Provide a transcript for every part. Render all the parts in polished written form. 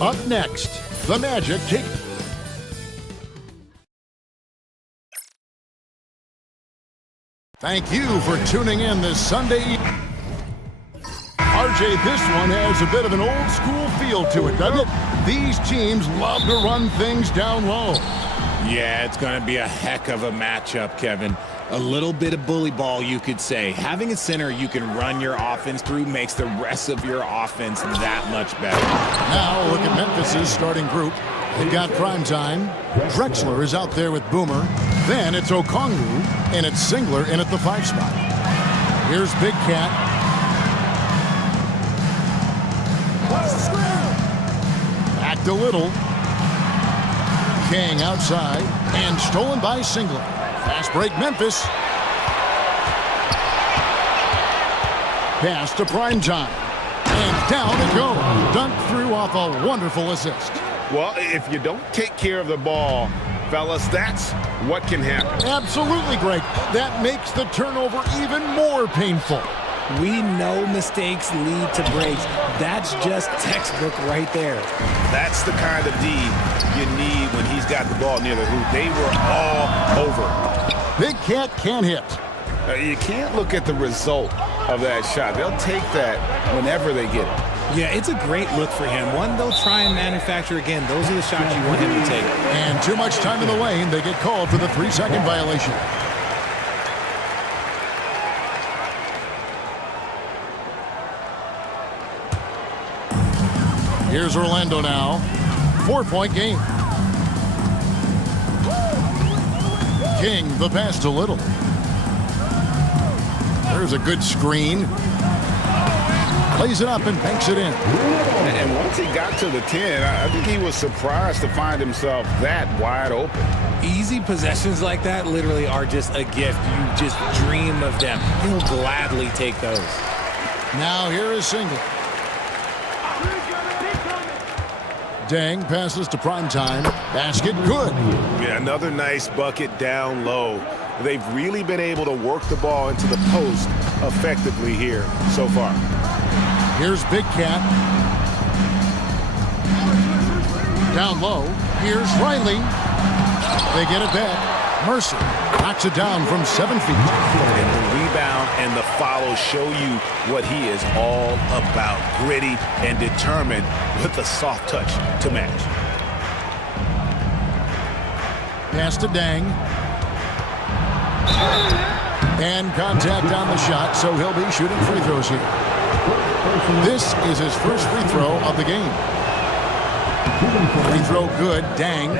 Up next, the Magic take. Thank you for tuning in this Sunday. RJ, this one has a bit of an old school feel to it, doesn't it? These teams love to run things down low. Yeah, it's going to be a heck of a matchup, Kevin. A little bit of bully ball, you could say. Having a center you can run your offense through makes the rest of your offense that much better. Now look at Memphis's starting group. They've got Primetime. Drexler is out there with Boomer. Then it's Okongwu, and it's Singler in at the 5 spot. Here's Big Cat. Back to Little. King outside, and stolen by Singler. Fast break, Memphis. Pass to Primetime. And down it goes. Dunked through off a wonderful assist. Well, if you don't take care of the ball, fellas, that's what can happen. Absolutely, Greg. That makes the turnover even more painful. We know mistakes lead to breaks. That's just textbook right there. That's the kind of D you need when he's got the ball near the hoop. They were all over. Big Cat can't hit. You can't look at the result of that shot. They'll take that whenever they get it. Yeah, it's a great look for him. One they'll try and manufacture again. Those are the shots you want him to take. And too much time in the lane. They get called for the 3-second violation. Here's Orlando now. 4-point game. King, the pass to Little. There's a good screen. Plays it up and banks it in. And once he got to the 10, I think he was surprised to find himself that wide open. Easy possessions like that literally are just a gift. You just dream of them. He'll gladly take those. Now here is Singler. Dang passes to Primetime. Basket good. Yeah, another nice bucket down low. They've really been able to work the ball into the post effectively here so far. Here's Big Cat. Down low. Here's Riley. They get it back. Mercer knocks it down from 7 feet. And the rebound and the follow show you what he is all about. Gritty and determined with a soft touch to match. Pass to Dang. And contact on the shot, so he'll be shooting free throws here. This is his first free throw of the game. Free throw good, Dang.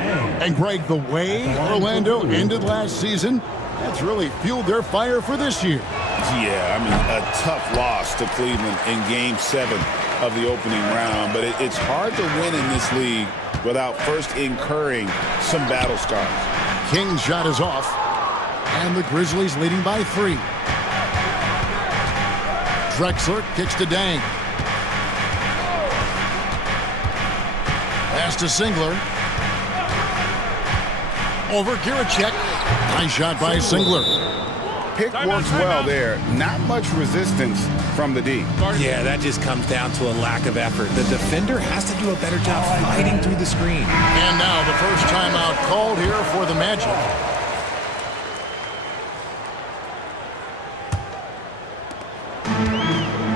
And Greg, the way Orlando ended last season, that's really fueled their fire for this year. Yeah, I mean, a tough loss to Cleveland in Game 7 of the opening round. But it's hard to win in this league without first incurring some battle scars. King's shot is off. And the Grizzlies leading by 3. Drexler kicks to Dang. Pass to Singler. Over Giricek. Nice shot by Singler. Pick works well there. Not much resistance from the D. Yeah, that just comes down to a lack of effort. The defender has to do a better job fighting through the screen. And now the first timeout called here for the Magic.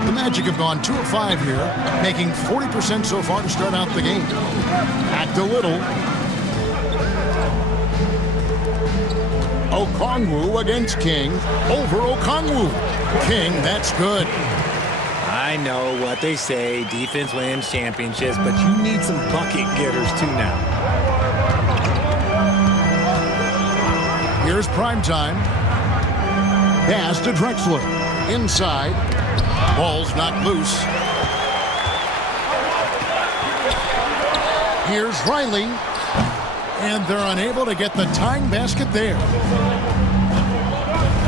The Magic have gone 2 of 5 here, making 40% so far to start out the game. Back to Little. Okongwu against King. Over Okongwu. King, that's good. I know what they say, defense wins championships, but you need some bucket getters too now. Here's Primetime. Pass to Drexler. Inside. Ball's knocked loose. Here's Riley. And they're unable to get the tying basket there.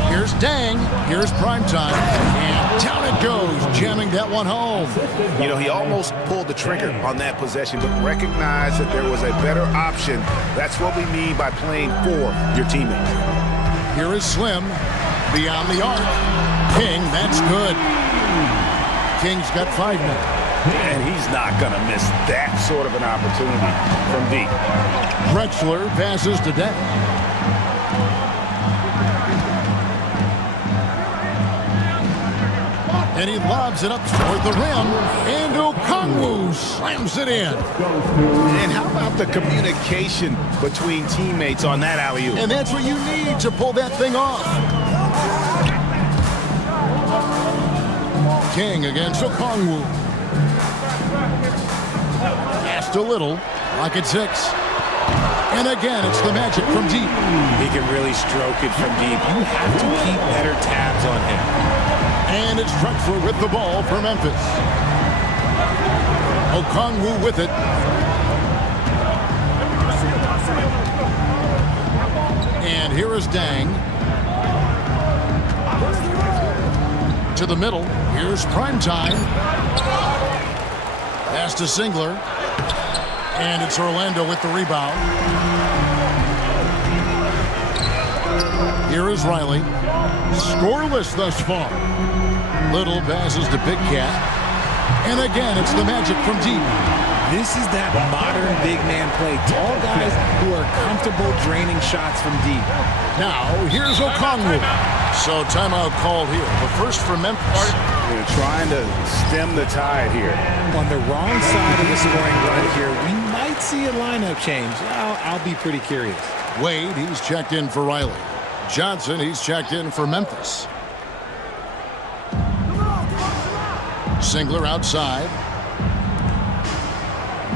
Here's Dang. Here's Primetime. And down it goes, jamming that one home. You know, he almost pulled the trigger on that possession, but recognized that there was a better option. That's what we mean by playing for your teammates. Here is Slim. Beyond the arc. King, that's good. King's got 5 now. And he's not going to miss that sort of an opportunity from deep. Drexler passes to Dang. And he lobs it up toward the rim, and Okongwu slams it in. And how about the communication between teammates on that alley-oop? And that's what you need to pull that thing off. King against Okongwu. Passed a little, Rocket 6. And again, it's the Magic from deep. He can really stroke it from deep. You have to keep better tabs on him. And it's Drexler with the ball for Memphis. Okongwu with it. And here is Dang. To the middle. Here's Primetime. Pass to Singler. And it's Orlando with the rebound. Here is Riley. Scoreless thus far. Little passes to Big Cat. And again, it's the Magic from deep. This is that modern big man play. Tall guys who are comfortable draining shots from deep. Now, here's Okongwu. So timeout called here. The first for Memphis. They're trying to stem the tide here. On the wrong side of the scoring run here, we might see a lineup change. I'll be pretty curious. Wade, he's checked in for Riley. Johnson, he's checked in for Memphis. Singler outside.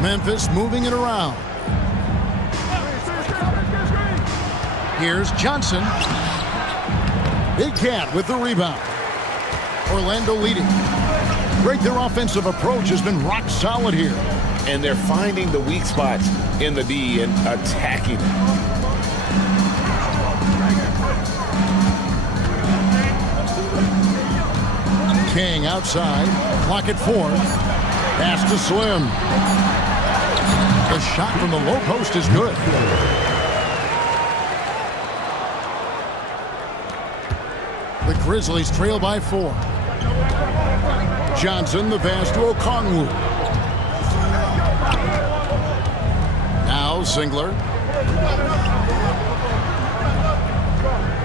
Memphis moving it around. Here's Johnson. Big Cat with the rebound. Orlando leading. Great, their offensive approach has been rock solid here. And they're finding the weak spots in the D and attacking them. King outside. Clock at 4. Pass to Slim. The shot from the low post is good. The Grizzlies trail by 4. Johnson, the pass to Okongwu. Now Singler.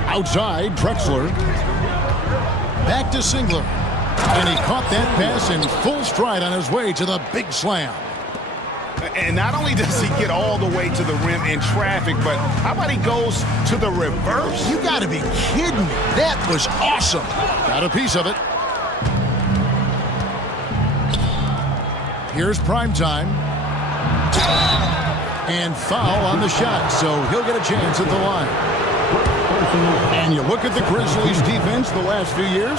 Outside, Drexler. Back to Singler. And he caught that pass in full stride on his way to the big slam. And not only does he get all the way to the rim in traffic, but how about he goes to the reverse? You got to be kidding me. That was awesome. Got a piece of it. Here's Primetime. And foul on the shot, so he'll get a chance at the line. And you look at the Grizzlies' defense the last few years,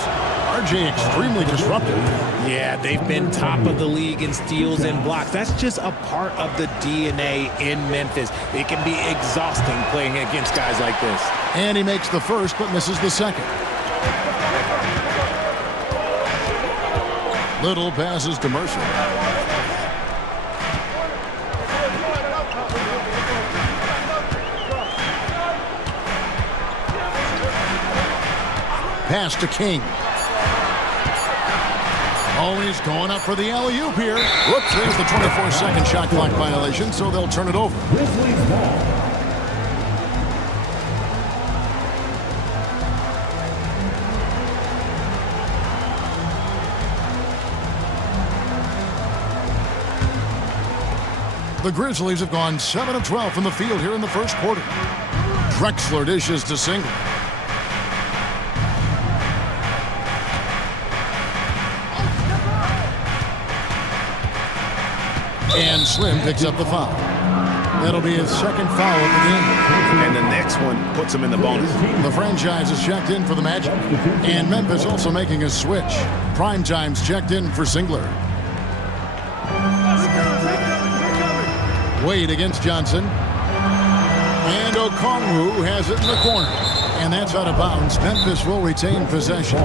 RJ extremely disruptive. Yeah, they've been top of the league in steals and blocks. That's just a part of the DNA in Memphis. It can be exhausting playing against guys like this. And he makes the first but misses the second. Little passes to Mercer. Pass to King. Always going up for the alley-oop here. Whoops, there's the 24-second shot clock violation, so they'll turn it over. The Grizzlies have gone 7 of 12 from the field here in the first quarter. Drexler dishes to Singler. And Slim picks up the foul. That'll be his second foul of the game. And the next one puts him in the bonus. The franchise is checked in for the Magic. And Memphis also making a switch. Primetime's checked in for Singler. Wade against Johnson. And Okongwu has it in the corner. And that's out of bounds. Memphis will retain possession.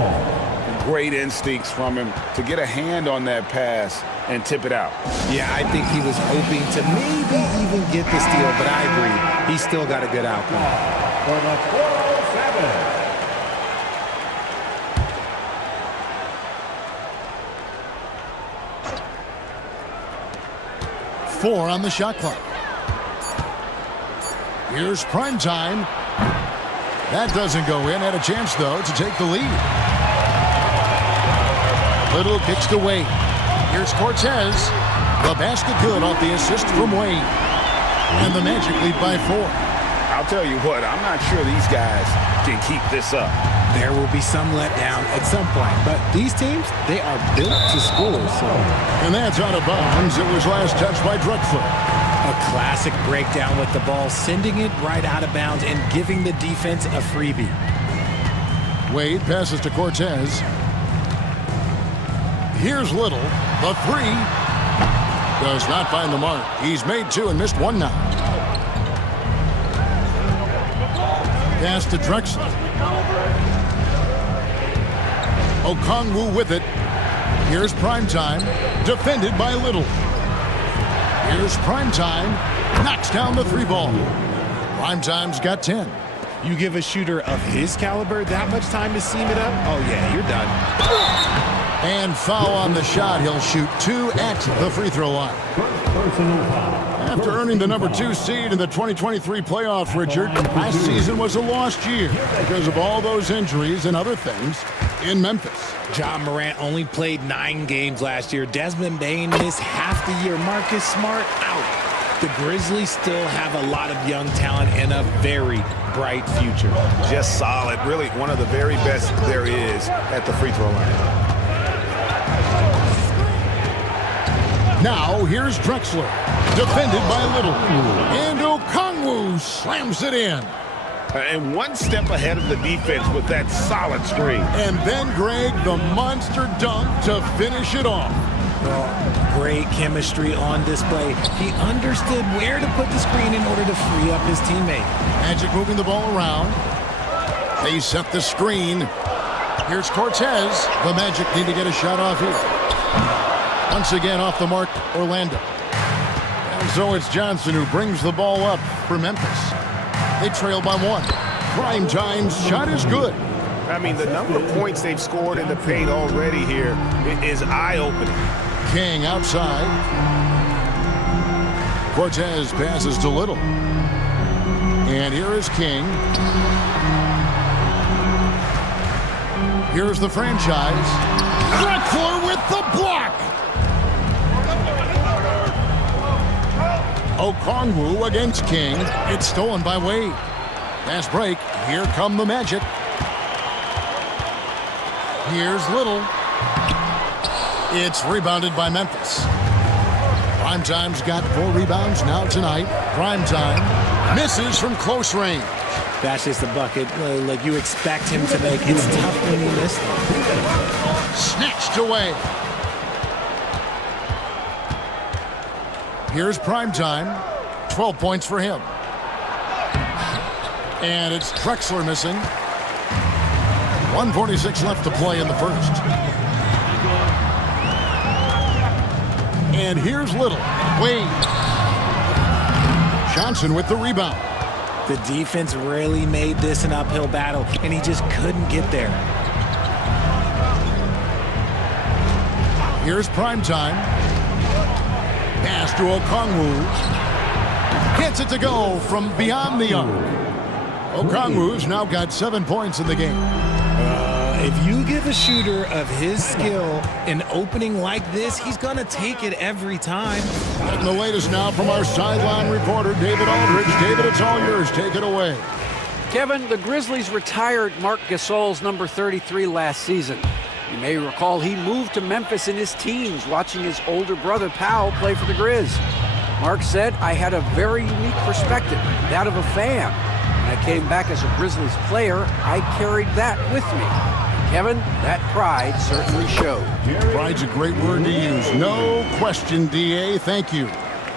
Great instincts from him to get a hand on that pass and tip it out. Yeah, I think he was hoping to maybe even get the steal, but I agree. He still got a good outcome. For the 407. 4 on the shot clock. Here's prime time. That doesn't go in. Had a chance, though, to take the lead. Little kicks to Wade. Here's Cortez. The basket good off the assist from Wade. And the Magic lead by 4. I'll tell you what, I'm not sure these guys can keep this up. There will be some letdown at some point, but these teams, they are built to score. So, and that's out of bounds. It was last touched by Drexler. a classic breakdown with the ball, sending it right out of bounds and giving the defense a freebie. Wade passes to Cortez. Here's Little. The 3 does not find the mark. He's made 2 and missed 1 now. Pass to Drexler. Okongwu with it. Here's Primetime. Defended by Little. Here's Primetime. Knocks down the 3 ball. Primetime's got 10. You give a shooter of his caliber that much time to seam it up, oh yeah, you're done. And foul on the shot. He'll shoot 2 at the free throw line. After earning the number 2 seed in the 2023 playoff, Richard, last season was a lost year because of all those injuries and other things in Memphis. John Morant only played 9 games last year. Desmond Bane missed half the year. Marcus Smart out. The Grizzlies still have a lot of young talent and a very bright future. Just solid. Really one of the very best there is at the free throw line. Now here's Drexler. Defended by Little. And Okongwu slams it in. And one step ahead of the defense with that solid screen. And then Greg, the monster dunk to finish it off. Great chemistry on display. He understood where to put the screen in order to free up his teammate. Magic moving the ball around. They set the screen. Here's Cortez. The Magic need to get a shot off here. Once again off the mark, Orlando. And so it's Johnson who brings the ball up for Memphis. They trail by 1. Primetime's shot is good. I mean, the number of points they've scored in the paint already here is eye-opening. King outside. Cortez passes to Little. And here is King. Here's the franchise. Drexler with the block. Okongwu against King. It's stolen by Wade. Fast break. Here come the Magic. Here's Little. It's rebounded by Memphis. Primetime's got 4 rebounds now tonight. Primetime misses from close range. That's just a bucket like you expect him to make. It's tough when he missed it. Snatched away. Here's Primetime. 12 points for him. And it's Drexler missing. 1:46 left to play in the first. And here's Little. Wade. Johnson with the rebound. The defense really made this an uphill battle, and he just couldn't get there. Here's Primetime. Pass to Okongwu. Gets it to go from beyond the arc. Okongwu's now got 7 points in the game. If you give a shooter of his skill an opening like this, he's going to take it every time. And the latest now from our sideline reporter, David Aldridge. David, it's all yours. Take it away. Kevin, the Grizzlies retired Marc Gasol's number 33 last season. You may recall he moved to Memphis in his teens, watching his older brother, Powell, play for the Grizz. Mark said, "I had a very unique perspective, that of a fan. When I came back as a Grizzlies player, I carried that with me." Kevin, that pride certainly showed. Pride's a great word to use. No question, D.A. Thank you.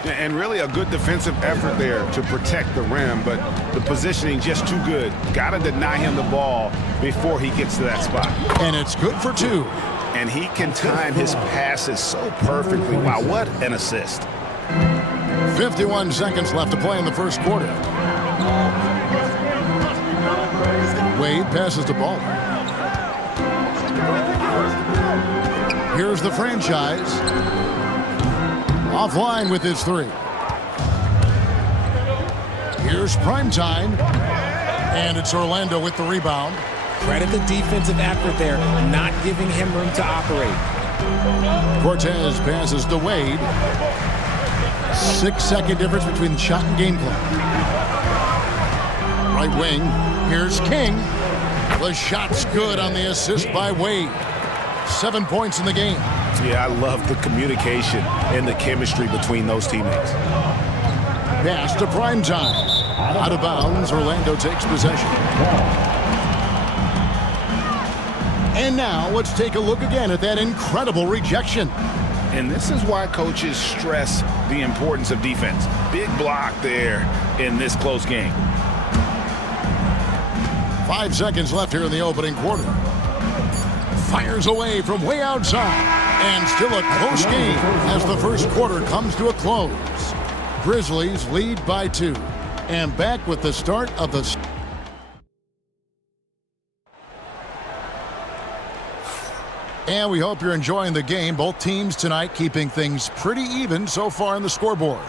And really a good defensive effort there to protect the rim, but the positioning just too good. Got to deny him the ball before he gets to that spot. And it's good for 2. And he can time his passes so perfectly. Wow, what an assist. 51 seconds left to play in the first quarter. Wade passes the ball. Here's the franchise. Offline with his three. Here's prime time. And it's Orlando with the rebound. Credit the defensive effort there, not giving him room to operate. Cortez passes to Wade. 6-second difference between the shot and game clock. Right wing. Here's King. The shot's good on the assist by Wade. 7 points in the game. Yeah, I love the communication and the chemistry between those teammates. Pass to prime time. Out of bounds, Orlando takes possession. And now let's take a look again at that incredible rejection. And this is why coaches stress the importance of defense. Big block there in this close game. 5 seconds left here in the opening quarter. Fires away from way outside. And still a close game as the first quarter comes to a close. Grizzlies lead by 2. And back with the start of the... And we hope you're enjoying the game. Both teams tonight keeping things pretty even so far in the scoreboard.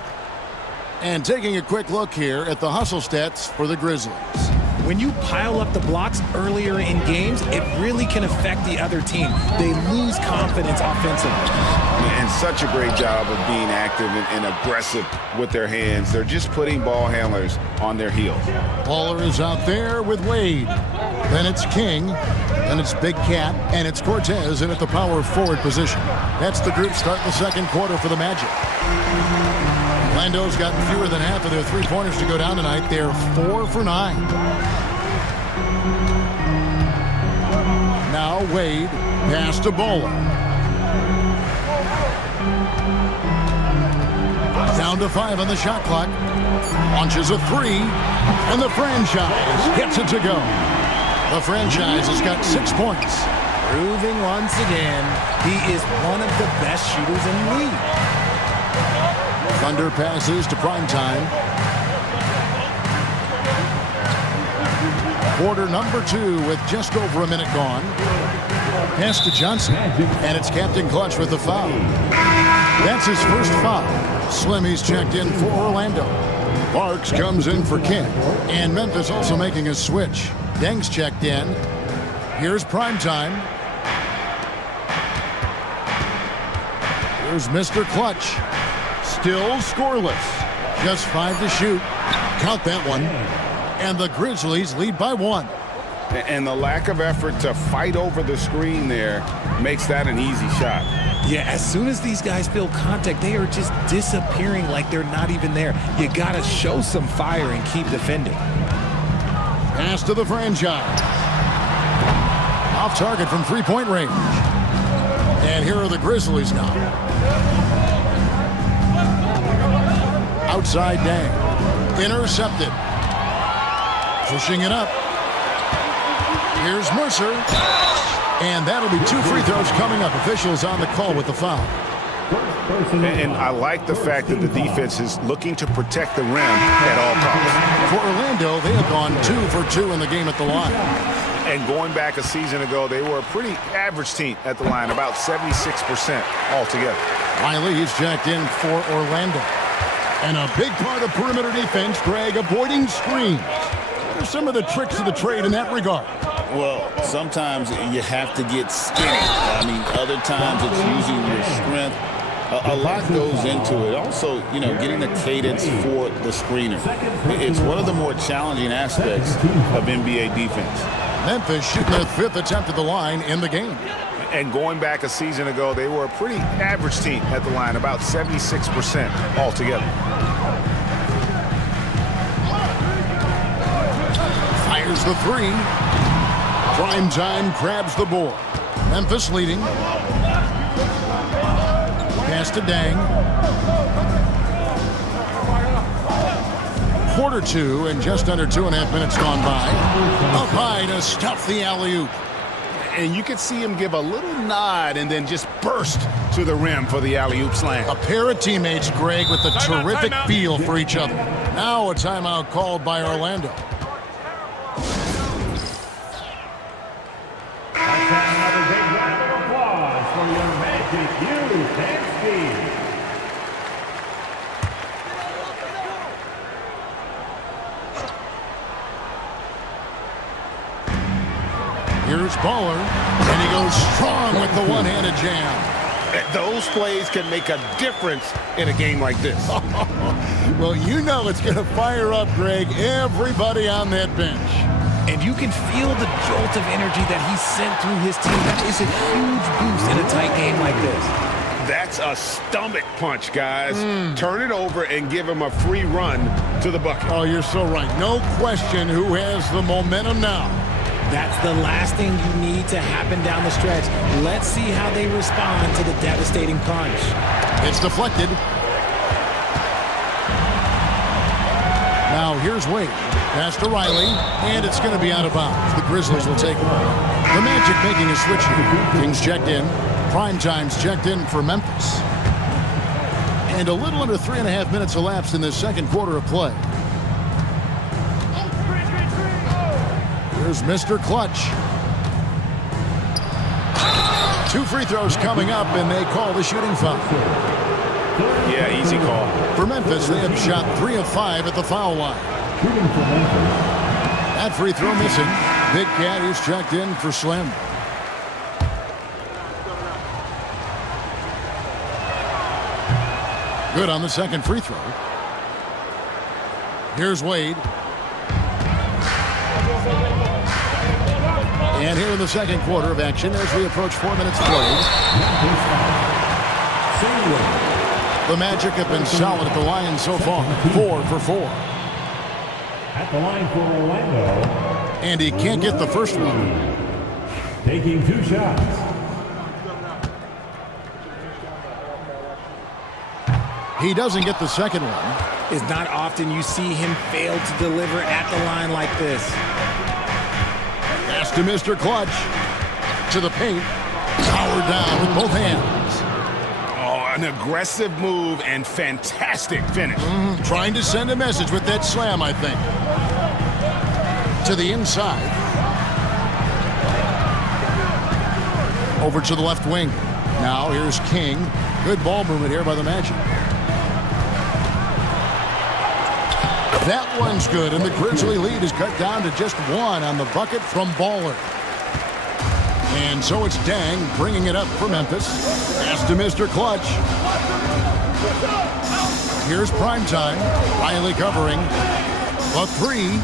And taking a quick look here at the hustle stats for the Grizzlies. When you pile up the blocks earlier in games, it really can affect the other team. They lose confidence offensively. And such a great job of being active and aggressive with their hands. They're just putting ball handlers on their heels. Baller is out there with Wade. Then it's King. Then it's Big Cat. And it's Cortez in at the power forward position. That's the group start the second quarter for the Magic. Orlando's gotten fewer than half of their three-pointers to go down tonight. They're 4 for 9. Now Wade, pass to Bowler. Down to 5 on the shot clock. Launches a 3, and the franchise gets it to go. The franchise has got 6 points. Proving once again, he is one of the best shooters in the league. Thunder passes to primetime. Quarter number 2 with just over a minute gone. Pass to Johnson. And it's Captain Clutch with the foul. That's his first foul. Slimmy's checked in for Orlando. Parks comes in for King. And Memphis also making a switch. Deng's checked in. Here's primetime. Here's Mr. Clutch. Still scoreless. Just 5 to shoot. Count that one. And the Grizzlies lead by 1. And the lack of effort to fight over the screen there makes that an easy shot. Yeah, as soon as these guys feel contact, they are just disappearing like they're not even there. You got to show some fire and keep defending. Pass to the franchise. Off target from three-point range. And here are the Grizzlies now. Outside Dang. Intercepted. Pushing it up. Here's Mercer. And that'll be 2 free throws coming up. Officials on the call with the foul. And I like the fact that the defense is looking to protect the rim at all costs. For Orlando, they have gone 2 for 2 in the game at the line. And going back a season ago, they were a pretty average team at the line, about 76% altogether. Riley's checked in for Orlando. And a big part of perimeter defense, Greg, avoiding screens. What are some of the tricks of the trade in that regard? Well, sometimes you have to get skinny. I mean, other times it's using your strength. A lot goes into it. Also, you know, getting the cadence for the screener. It's one of the more challenging aspects of NBA defense. Memphis shooting their 5th attempt at the line in the game. And going back a season ago, they were a pretty average team at the line, about 76% altogether. Fires the 3. Prime time grabs the board. Memphis leading. Pass to Dang. Quarter 2 and just under 2.5 minutes gone by. Up high to stuff the alley-oop. And you could see him give a little nod and then just burst to the rim for the alley-oop slam. A pair of teammates, Greg, with a terrific feel for each other. Now a timeout called by Orlando. Here's Baller, and he goes strong with the one-handed jam. Those plays can make a difference in a game like this. Well, you know it's going to fire up, Greg, everybody on that bench. And you can feel the jolt of energy that he sent through his team. That is a huge boost in a tight game like this. That's a stomach punch, guys. Turn it over and give him a free run to the bucket. Oh, you're so right. No question who has the momentum now. That's the last thing you need to happen down the stretch. Let's see how they respond to the devastating punch. It's deflected. Now here's Wade. Pass to Riley, and it's going to be out of bounds. The Grizzlies will take it. The Magic making a switch here. Kings checked in. Primetime's checked in for Memphis. And a little under 3.5 minutes elapsed in this second quarter of play. Here's Mr. Clutch. 2 free throws coming up, and they call the shooting foul. Yeah, easy call. For Memphis, they have shot 3 of 5 at the foul line. That free throw missing. Big Cat, he's checked in for Slim. Good on the second free throw. Here's Wade. And here in the second quarter of action as we approach 4 minutes played. The Magic have been solid at the line so far. 4 for 4. At the line for Orlando. And he can't get the first one. Taking 2 shots. He doesn't get the second one. It's not often you see him fail to deliver at the line like this. Pass to Mr. Clutch. To the paint. Powered down with both hands. Oh, an aggressive move and fantastic finish. Trying to send a message with that slam, I think. To the inside. Over to the left wing. Now here's King. Good ball movement here by the Magic. That one's good, and the Grizzly lead is cut down to just 1 on the bucket from Baller. And so it's Dang bringing it up for Memphis. Pass to Mr. Clutch. Here's Primetime. Riley covering. The 3.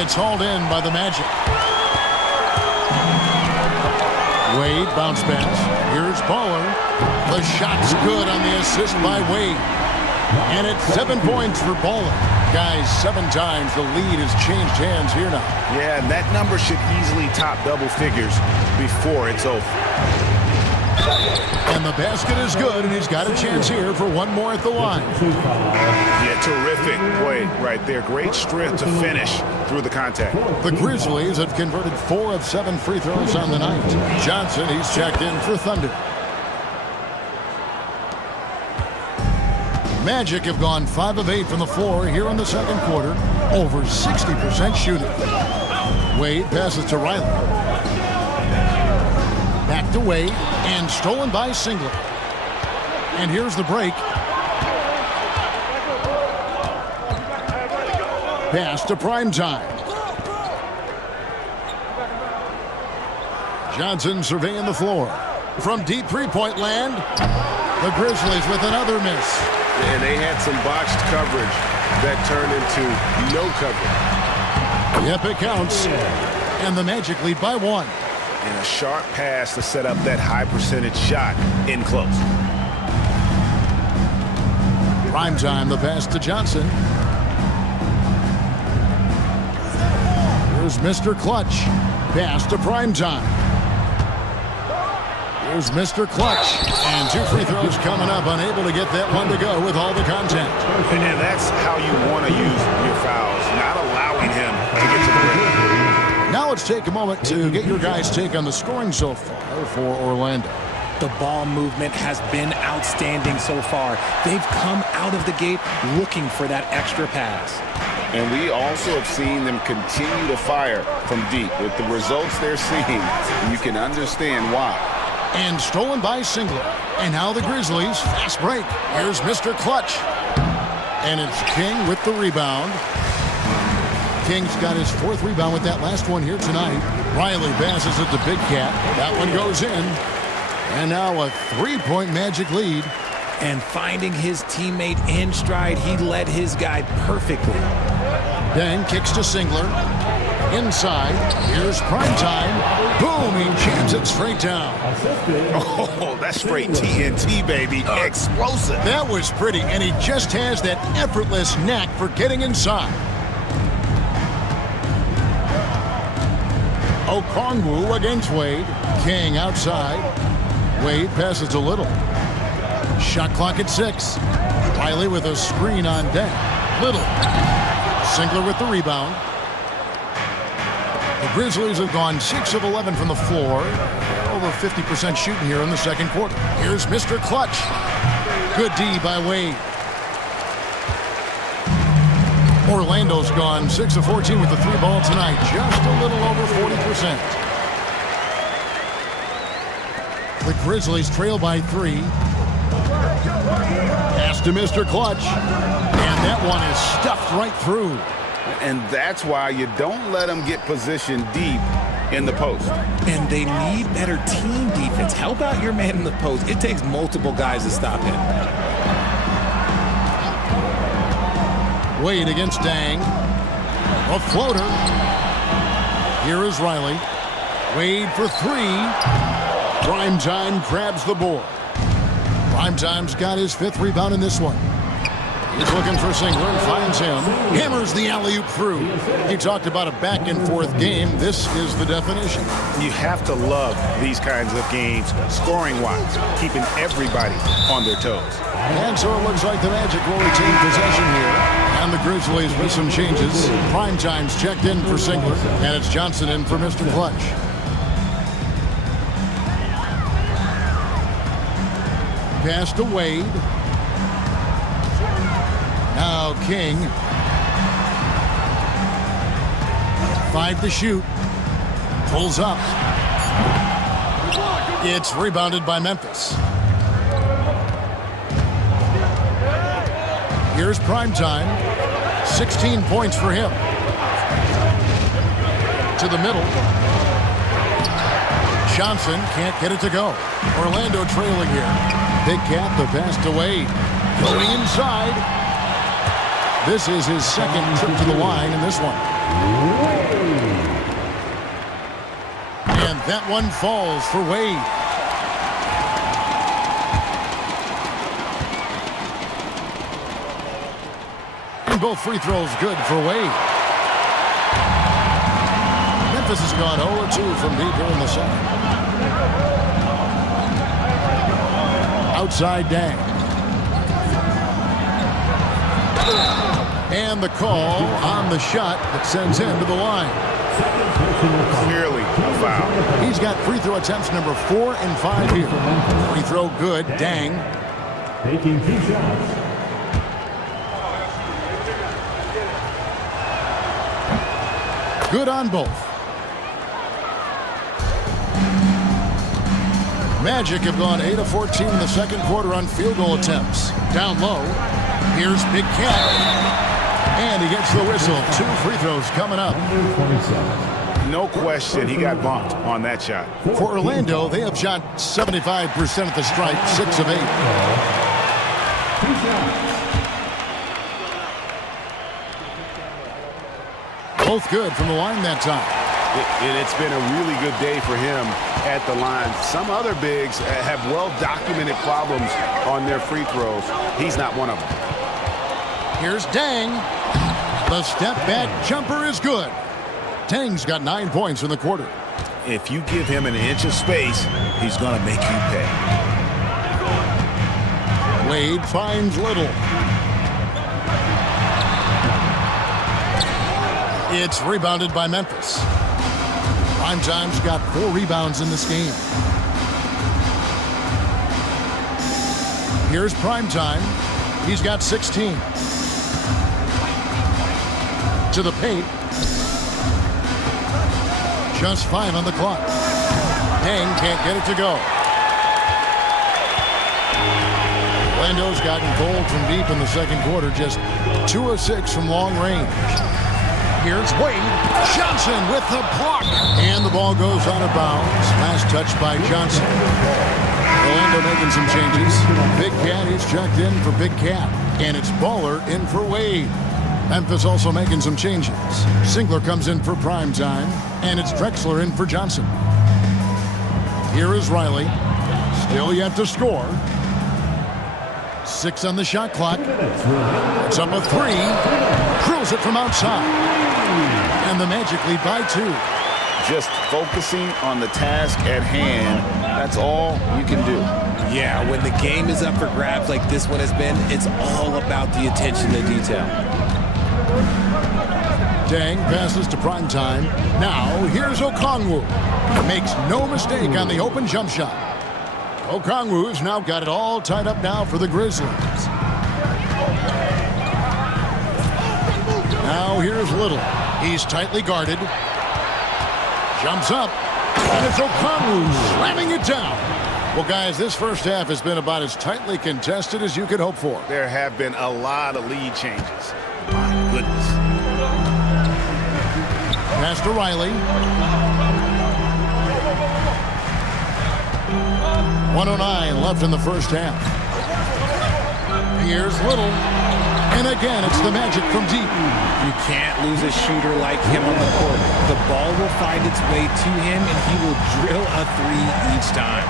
It's hauled in by the Magic. Wade bounce pass. Here's Baller. The shot's good on the assist by Wade. And it's 7 points for Baller. Guys, 7 times the lead has changed hands here now. Yeah, and that number should easily top double figures before it's over. And the basket is good, and he's got a chance here for 1 more at the line. Yeah, terrific play right there. Great strength to finish through the contact. The Grizzlies have converted 4 of 7 free throws on the night. Johnson, he's checked in for Thunder. Magic have gone 5 of 8 from the floor here in the second quarter. Over 60% shooting. Wade passes to Riley. Back to Wade, and stolen by Singlet. And here's the break. Pass to Primetime. Johnson surveying the floor. From deep three-point land, the Grizzlies with another miss. And they had some botched coverage that turned into no coverage. Yep, it counts. And the Magic lead by 1. And a sharp pass to set up that high percentage shot in close. Primetime, the pass to Johnson. Here's Mr. Clutch. Pass to Primetime. Here's Mr. Clutch. And 2 free throws coming up. Unable to get that one to go with all the contact. And that's how you want to use your fouls, not allowing him to get to the rim. Now let's take a moment to get your guys' take on the scoring so far for Orlando. The ball movement has been outstanding so far. They've come out of the gate looking for that extra pass. And we also have seen them continue to fire from deep. With the results they're seeing, you can understand why. And stolen by Singlet. And now the Grizzlies, fast break. Here's Mr. Clutch. And it's King with the rebound. King's got his 4th rebound with that last one here tonight. Riley passes it to Big Cat. That one goes in. And now a 3-point Magic lead. And finding his teammate in stride, he led his guy perfectly. Dang kicks to Singler. Inside. Here's Primetime. Boom! He jams it straight down. Oh, that's straight TNT, baby. Explosive. That was pretty, and he just has that effortless knack for getting inside. Okongwu against Wade. King outside. Wade passes a little. Shot clock at 6. Riley with a screen on deck. Little. Singler with the rebound. The Grizzlies have gone 6 of 11 from the floor. Over 50% shooting here in the second quarter. Here's Mr. Clutch. Good D by Wade. Orlando's gone 6 of 14 with the 3-ball tonight. Just a little over 40%. The Grizzlies trail by 3. Pass to Mr. Clutch. And that one is stuffed right through. And that's why you don't let them get positioned deep in the post. And they need better team defense. Help out your man in the post. It takes multiple guys to stop him. Wade against Dang. A floater. Here is Riley. Wade for 3. Primetime grabs the board. Primetime's got his 5th rebound in this one. He's looking for Singler and finds him. Hammers the alley-oop through. He talked about a back-and-forth game. This is the definition. You have to love these kinds of games, scoring-wise, keeping everybody on their toes. And so it looks like the Magic will retain possession here. And the Grizzlies with some changes. Primetime's checked in for Singler. And it's Johnson in for Mr. Clutch. Pass to Wade. Now King. 5 to shoot. Pulls up. It's rebounded by Memphis. Here's Primetime. 16 points for him. To the middle. Johnson can't get it to go. Orlando trailing here. Big Cat, the pass to Wade. Going inside. This is his second trip to the line in this one. And that one falls for Wade. And both free throws good for Wade. Memphis has gone 0-2 from deep here in the second. Outside Dang. And the call on the shot that sends him to the line. Clearly a foul. He's got free throw attempts number 4 and 5 here. Free throw good. Dang. Taking 2 shots. Good on both. Magic have gone 8 of 14 in the second quarter on field goal attempts. Down low. Here's Big Cat. And he gets the whistle. 2 free throws coming up. No question he got bumped on that shot. For Orlando, they have shot 75% at the stripe, 6 of 8. 2 shots. Both good from the line that time. It's been a really good day for him at the line. Some other bigs have well-documented problems on their free throws. He's not one of them. Here's Dang. The step-back jumper is good. Dang's got 9 points in the quarter. If you give him an inch of space, he's going to make you pay. Wade finds Little. It's rebounded by Memphis. Primetime's got 4 rebounds in this game. Here's Primetime. He's got 16. To the paint. Just 5 on the clock. Dang can't get it to go. Orlando's gotten cold from deep in the second quarter. Just 2 of 6 from long range. Here's Wade. Johnson with the block. And the ball goes out of bounds. Last touch by Johnson. Orlando making some changes. Big Cat is checked in for Big Cat. And it's Baller in for Wade. Memphis also making some changes. Singler comes in for prime time. And it's Drexler in for Johnson. Here is Riley. Still yet to score. 6 on the shot clock. It's up a 3. Drills it from outside. And the Magic lead by 2. Just focusing on the task at hand. That's all you can do. Yeah, when the game is up for grabs like this one has been, it's all about the attention to detail. Dang passes to prime time. Now here's Okongwu. Makes no mistake on the open jump shot. Okongwu's now got it all tied up now for the Grizzlies. Now here's Little. He's tightly guarded. Jumps up. And it's Okongwu slamming it down. Well, guys, this first half has been about as tightly contested as you could hope for. There have been a lot of lead changes. My goodness. Pass to Riley. 1:09 left in the first half. Here's Little. And again, it's the Magic from deep. You can't lose a shooter like him on the court. The ball will find its way to him, and he will drill a 3 each time.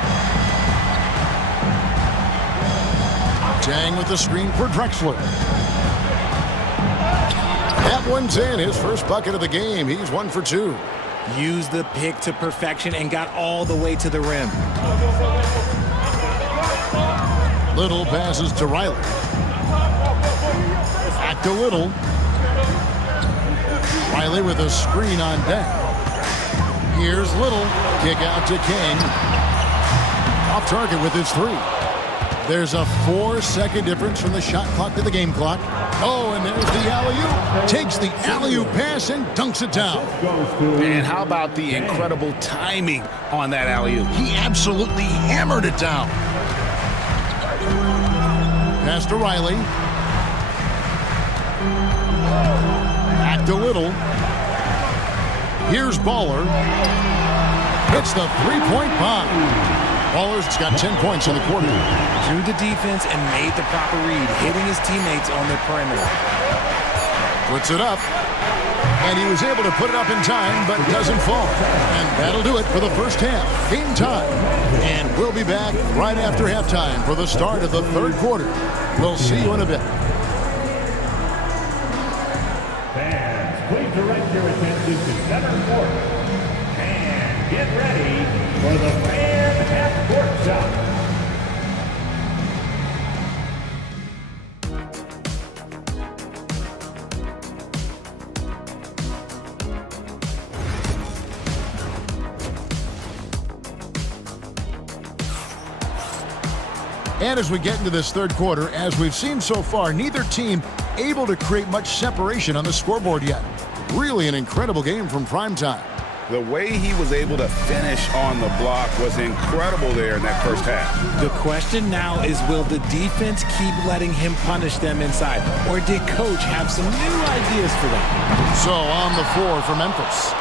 Dang with the screen for Drexler. That one's in. His first bucket of the game. He's 1 for 2. Used the pick to perfection and got all the way to the rim. Little passes to Riley. Back to Little. Riley with a screen on deck. Here's Little. Kick out to King. Off target with his 3. There's a 4-second difference from the shot clock to the game clock. Oh, and there's the alley-oop. Takes the alley-oop pass and dunks it down. And how about the incredible timing on that alley-oop? He absolutely hammered it down. Pass to Riley. Back to Little. Here's Baller. Hits the 3-point bomb. Baller's got 10 points in the quarter. Drew the defense and made the proper read, hitting his teammates on the perimeter. Puts it up. And he was able to put it up in time, but doesn't fall. And that'll do it for the first half. Game time. And we'll be back right after halftime for the start of the third quarter. We'll see you in a bit. Fans, please direct your attention to center court. And get ready for the fan half-court shot. And as we get into this third quarter, as we've seen so far, neither team able to create much separation on the scoreboard yet. Really an incredible game from primetime. The way he was able to finish on the block was incredible there in that first half. The question now is, will the defense keep letting him punish them inside? Or did Coach have some new ideas for them? So on the floor for Memphis.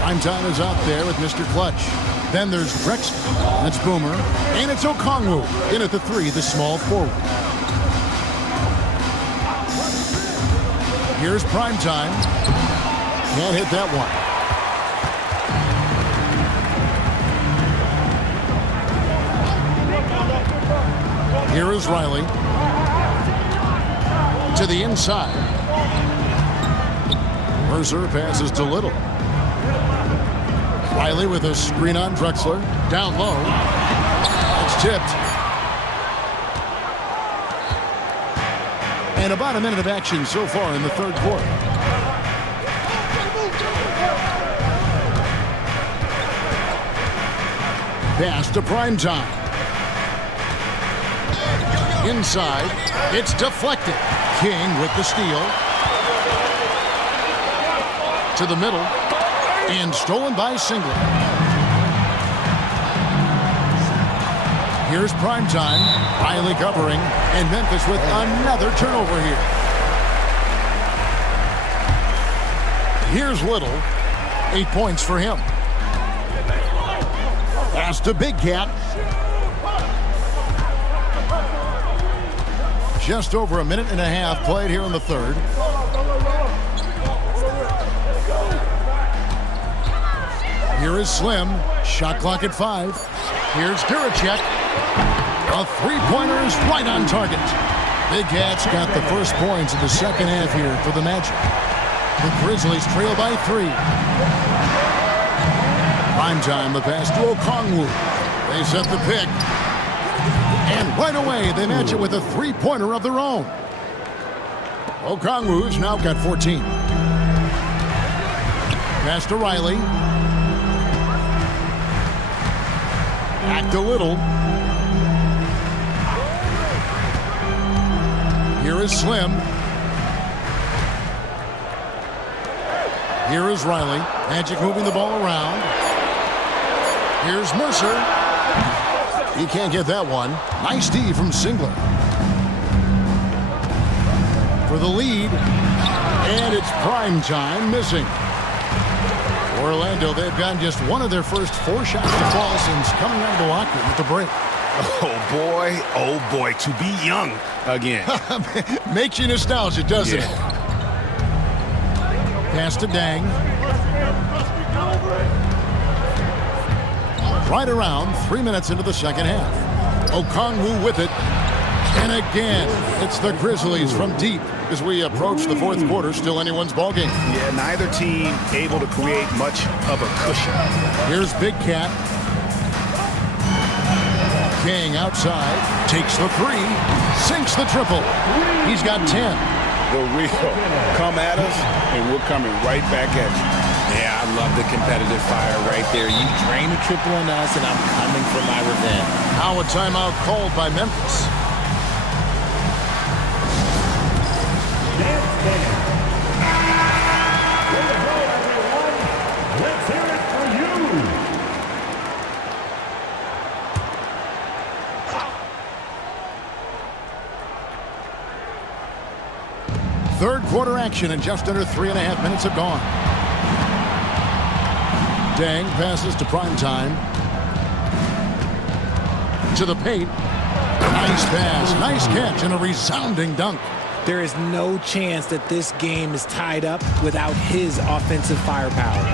Primetime is out there with Mr. Clutch. Then there's Drexler. That's Boomer. And it's Okongwu. In at the 3, the small forward. Here's Primetime. Can't hit that one. Here is Riley. To the inside. Mercer passes to Little. Riley with a screen on Drexler. Down low. It's tipped. And about a minute of action so far in the third quarter. Pass to Primetime. Inside. It's deflected. King with the steal. To the middle. And stolen by Singler. Here's Primetime. Riley covering. And Memphis with another turnover here. Here's Little. 8 points for him. Pass to Big Cat. Just over a minute and a half played here in the third. Here is Slim. Shot clock at 5. Here's Duracek. A three-pointer is right on target. Big Cat's got the first points of the second half here for the Magic. The Grizzlies trail by 3. Prime time, the pass to Okongwu. They set the pick. And right away, they match it with a three-pointer of their own. Okongwu's now got 14. Pass to Riley. Back to Little. Here is Slim. Here is Riley. Magic moving the ball around. Here's Mercer. He can't get that one. Nice D from Singler. For the lead. And it's prime time missing. Orlando, they've gotten just one of their first 4 shots to fall since coming out of the locker room at the break. Oh boy, to be young again. Makes you nostalgic, doesn't it? Pass to Dang. Right around 3 minutes into the second half. Okongwu with it. And again, it's the Grizzlies from deep as we approach the fourth quarter. Still anyone's ballgame. Yeah, neither team able to create much of a cushion. Here's Big Cat. King outside. Takes the 3. Sinks the triple. He's got 10. The real. Come at us, and we're coming right back at you. Yeah, I love the competitive fire right there. You drain a triple on us, and I'm coming for my revenge. Now a timeout called by Memphis. Dance band. Way to go, everyone. Let's hear it for you. Third quarter action, and just under 3.5 minutes have gone. Dang passes to prime time. To the paint. Nice pass, nice catch, and a resounding dunk. There is no chance that this game is tied up without his offensive firepower.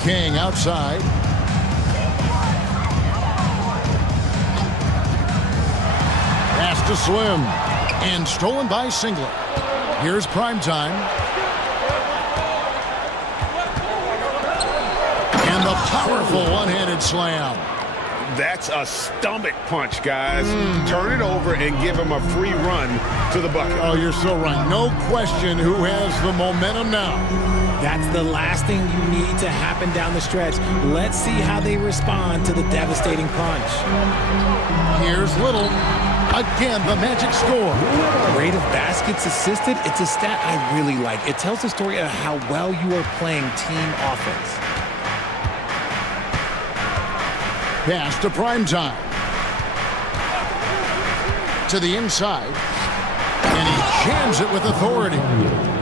King outside. Pass to Slim. And stolen by Singler. Here's prime time. And the powerful one-handed slam. That's a stomach punch, guys. Turn it over and give him a free run to the bucket. Oh, you're so right. No question who has the momentum now. That's the last thing you need to happen down the stretch. Let's see how they respond to the devastating punch. Here's Little. Again, the Magic score. Rate of baskets assisted, it's a stat I really like. It tells the story of how well you are playing team offense. Pass to prime time. To the inside. And he jams it with authority.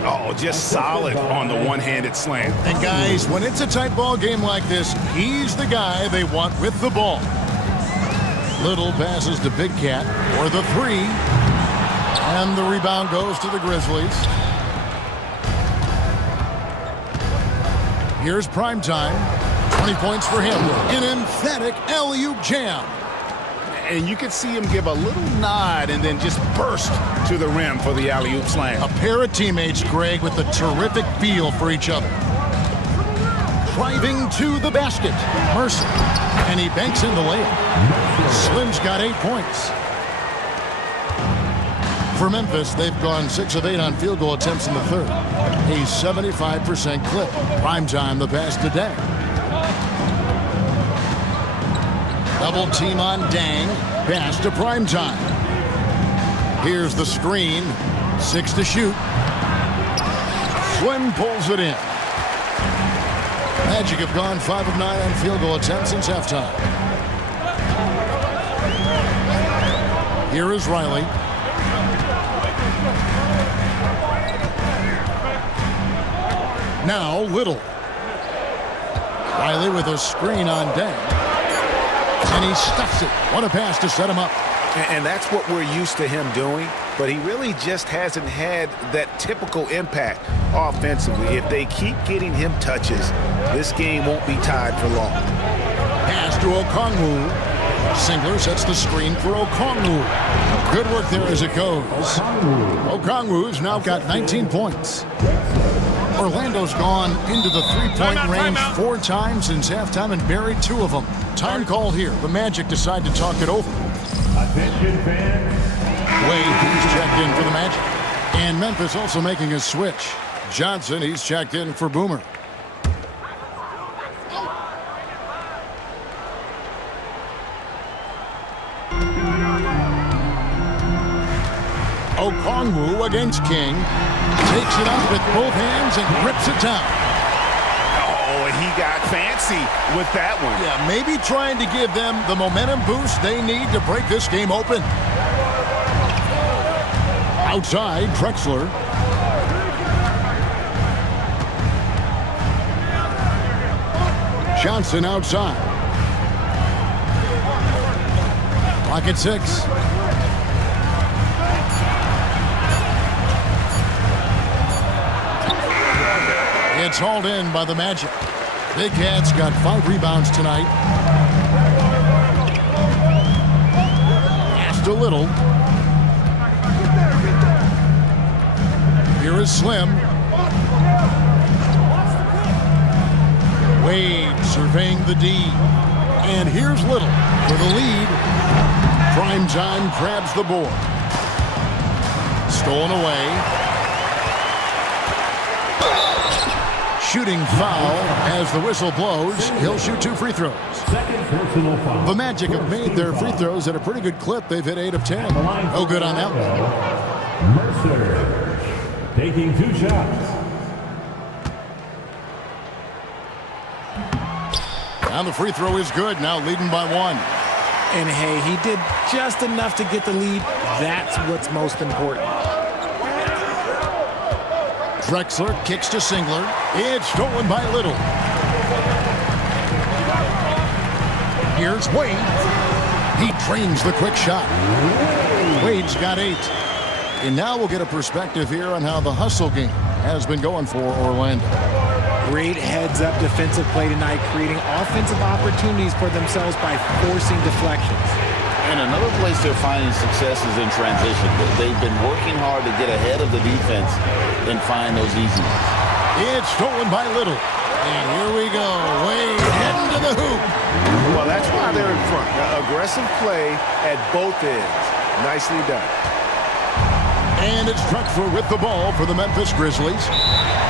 Oh, just solid on the one-handed slam. And guys, when it's a tight ball game like this, he's the guy they want with the ball. Little passes to Big Cat for the 3. And the rebound goes to the Grizzlies. Here's prime time. 20 points for him. An emphatic alley-oop jam. And you could see him give a little nod and then just burst to the rim for the alley-oop slam. A pair of teammates, Greg, with a terrific feel for each other. Driving to the basket. Mercer. And he banks in the layup. Slim's got 8 points. For Memphis, they've gone 6 of 8 on field goal attempts in the third. A 75% clip. Prime time, the pass to Dang. Double team on Dang. Pass to prime time. Here's the screen. 6 to shoot. Slim pulls it in. Magic have gone 5 of 9 on field goal attempts since halftime. Here is Riley. Now Little. Riley with a screen on Deng. And he stuffs it. What a pass to set him up. And that's what we're used to him doing, but he really just hasn't had that typical impact offensively. If they keep getting him touches, this game won't be tied for long. Pass to Okongwu. Singler sets the screen for Okongwu. Good work there as it goes. Okongwu's now got 19 points. Orlando's gone into the three-point range 4 times since halftime and buried 2 of them. Time call here. The Magic decide to talk it over. Attention fans. Wade, he's checked in for the Magic. And Memphis also making a switch. Johnson, he's checked in for Boomer. Okongwu against King. Takes it up with both hands and rips it down. Oh, and he got fancy with that one. Yeah, maybe trying to give them the momentum boost they need to break this game open. Outside, Drexler. Johnson outside. Clock at 6. It's hauled in by the Magic. Big Cat's got 5 rebounds tonight. Pass to Little. Here is Slim. Wade surveying the D. And here's Little for the lead. Prime time grabs the board. Stolen away. Shooting foul as the whistle blows. He'll shoot 2 free throws. Second personal foul. The Magic have made their free throws at a pretty good clip. They've hit 8 of 10. No good on that one. Mercer taking 2 shots. And the free throw is good. Now leading by 1. And hey, he did just enough to get the lead. That's what's most important. Drexler kicks to Singler. It's stolen by Little. Here's Wade. He drains the quick shot. Wade's got 8. And now we'll get a perspective here on how the hustle game has been going for Orlando. Great heads-up defensive play tonight, creating offensive opportunities for themselves by forcing deflections. And another place they're finding success is in transition. They've been working hard to get ahead of the defense and find those easy ones. It's stolen by Little. And here we go. Wade heading to the hoop. Well, that's why they're in front. Aggressive play at both ends. Nicely done. And it's Drexler with the ball for the Memphis Grizzlies.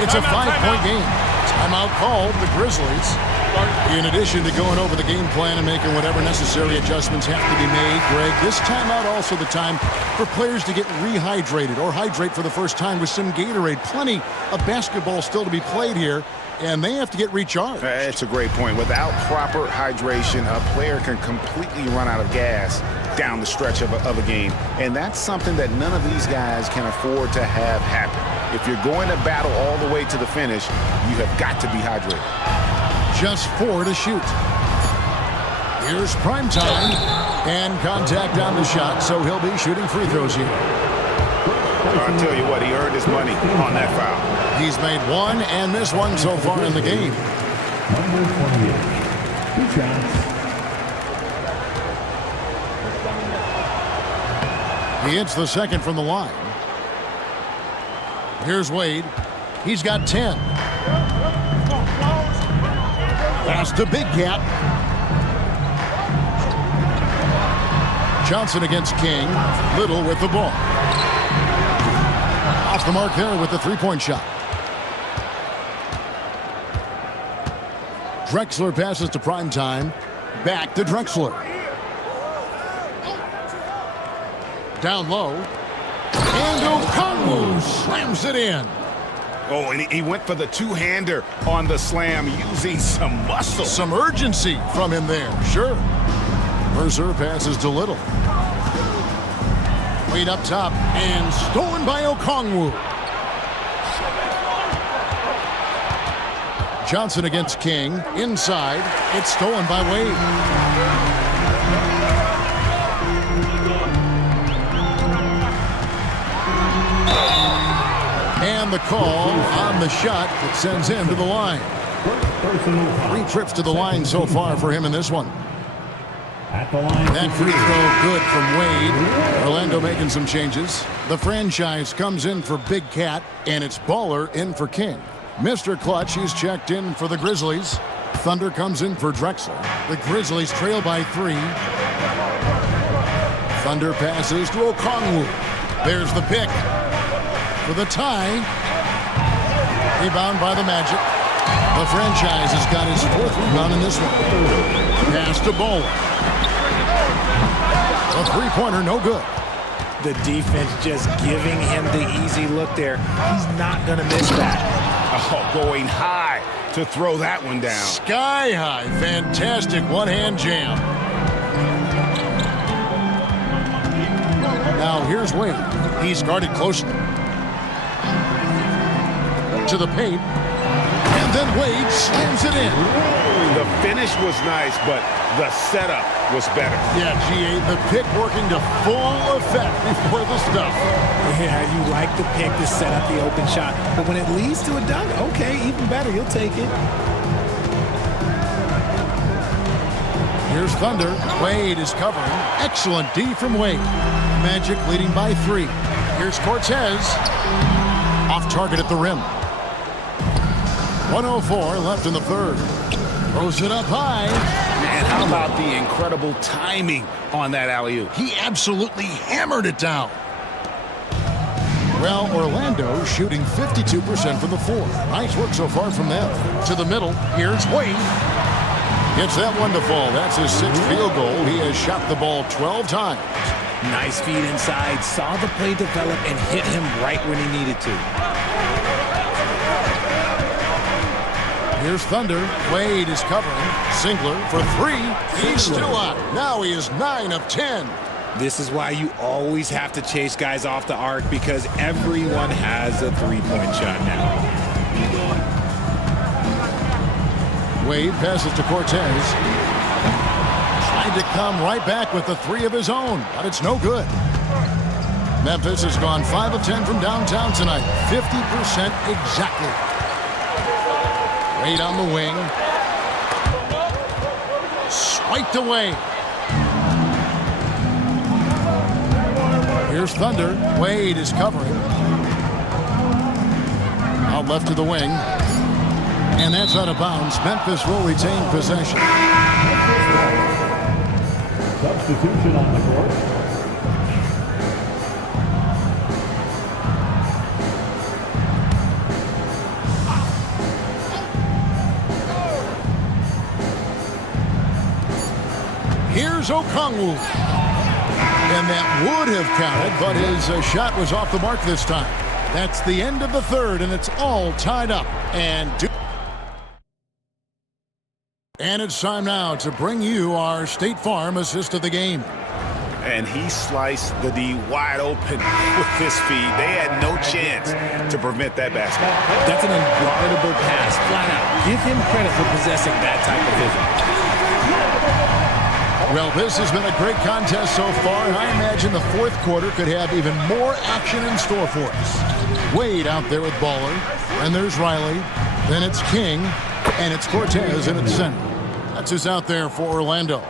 It's a 5-point game. Timeout called the Grizzlies. In addition to going over the game plan and making whatever necessary adjustments have to be made, Greg, this timeout also the time for players to get rehydrated or hydrate for the first time with some Gatorade. Plenty of basketball still to be played here, and they have to get recharged. It's a great point. Without proper hydration, a player can completely run out of gas down the stretch of a game. And that's something that none of these guys can afford to have happen. If you're going to battle all the way to the finish, you have got to be hydrated. Just 4 to shoot. Here's prime time. And contact on the shot, so he'll be shooting free throws here. I'll tell you what, he earned his money on that foul. He's made 1 and missed 1 so far in the game. Number 28. 2 shots. He hits the second from the line. Here's Wade. He's got 10. Pass to Big Cat. Johnson against King. Little with the ball. Off the mark there with the 3-point shot. Drexler passes to Primetime. Back to Drexler. Down low. And Okongwu slams it in. Oh, and he went for the 2-hander on the slam using some muscle. Some urgency from him there, sure. Mercer passes to Little. Wade up top and stolen by Okongwu. Johnson against King. Inside. It's stolen by Wade. And the call on the shot that sends him to the line. 3 trips to the line so far for him in this one. At the line. That free throw good from Wade. Orlando making some changes. The franchise comes in for Big Cat, and it's Baller in for King. Mr. Clutch, he's checked in for the Grizzlies. Thunder comes in for Drexler. The Grizzlies trail by 3. Thunder passes to Okongwu. There's the pick for the tie. Rebound by the Magic. The franchise has got his 4th rebound in this one. Pass to Baller. A 3-pointer, no good. The defense just giving him the easy look there. He's not going to miss that. Oh, going high to throw that one down. Sky high. Fantastic one-hand jam. Now here's Wade. He's guarded closely. To the paint. And then Wade slams it in. The finish was nice, but the setup was better. Yeah, GA, the pick working to full effect before the stuff. Yeah, you like the pick to set up the open shot. But when it leads to a dunk, okay, even better. You'll take it. Here's Thunder. Wade is covering. Excellent D from Wade. Magic leading by 3. Here's Cortez. Off target at the rim. 1:04 left in the 3rd. Throws it up high. Man, how about the incredible timing on that alley-oop? He absolutely hammered it down. Well, Orlando shooting 52% from the 4. Nice work so far from them. To the middle. Here's Wade. Gets that one to fall. That's his 6th field goal. He has shot the ball 12 times. Nice feed inside. Saw the play develop and hit him right when he needed to. Here's Thunder. Wade is covering. Singler for 3. He's still out. Now he is 9 of 10. This is why you always have to chase guys off the arc, because everyone has a 3-point shot now. Wade passes to Cortez. Tried to come right back with the 3 of his own, but it's no good. Memphis has gone 5 of 10 from downtown tonight. 50% exactly. Wade on the wing. Swiped away. Here's Thunder. Wade is covering. Out left to the wing. And that's out of bounds. Memphis will retain possession. Substitution on the court. Here's Okongwu. And that would have counted, but his shot was off the mark this time. That's the end of the 3rd, and it's all tied up. And it's time now to bring you our State Farm assist of the game. And he sliced the D wide open with this feed. They had no chance to prevent that basket. That's an unguardable pass, flat out. Give him credit for possessing that type of vision. Well, this has been a great contest so far, and I imagine the 4th quarter could have even more action in store for us. Wade out there with Baller, and there's Riley, then it's King, and it's Cortez in its center. That's who's out there for Orlando.